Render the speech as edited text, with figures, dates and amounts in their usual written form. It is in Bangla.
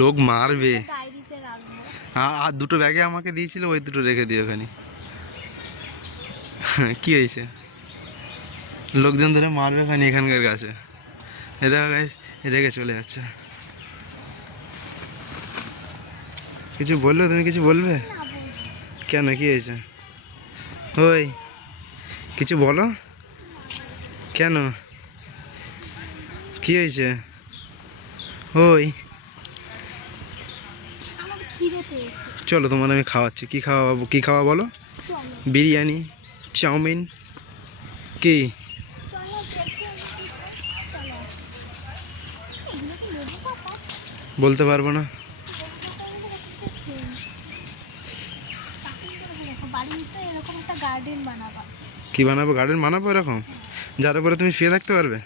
লোক মারবে। ডায়েরিতে রাখবো। আর দুটো ব্যাগে আমাকে দিয়েছিল, ওই দুটো রেখে দিও ওখানে। কি হয়েছে? লোকজন ধরে মারবে ওখানে এখানকার গাছে। এ দেখো গাইস, রেখে চলে যাচ্ছে। কিছু বললো? তুমি কিছু বলবে? কেন, কি হয়েছে? ওই কিছু বলো। কেন, কি হয়েছে? ওই আমার খিদে পেয়েছে। চলো, তোমার আমি খাওয়াচ্ছি। কি খাওয়াবো? কি খাওয়া বলো? চলো বিরিয়ানি, চাউমিন, কি? চলো দেখে চলো। এগুলো কি নেবো পাপা? বলতে পারবো না। দেখো বাড়িতে এরকম একটা গার্ডেন বানাবা। কি বানাবো? গার্ডেন বানাবো এরকম যার উপরে তুমি শুয়ে থাকতে পারবে?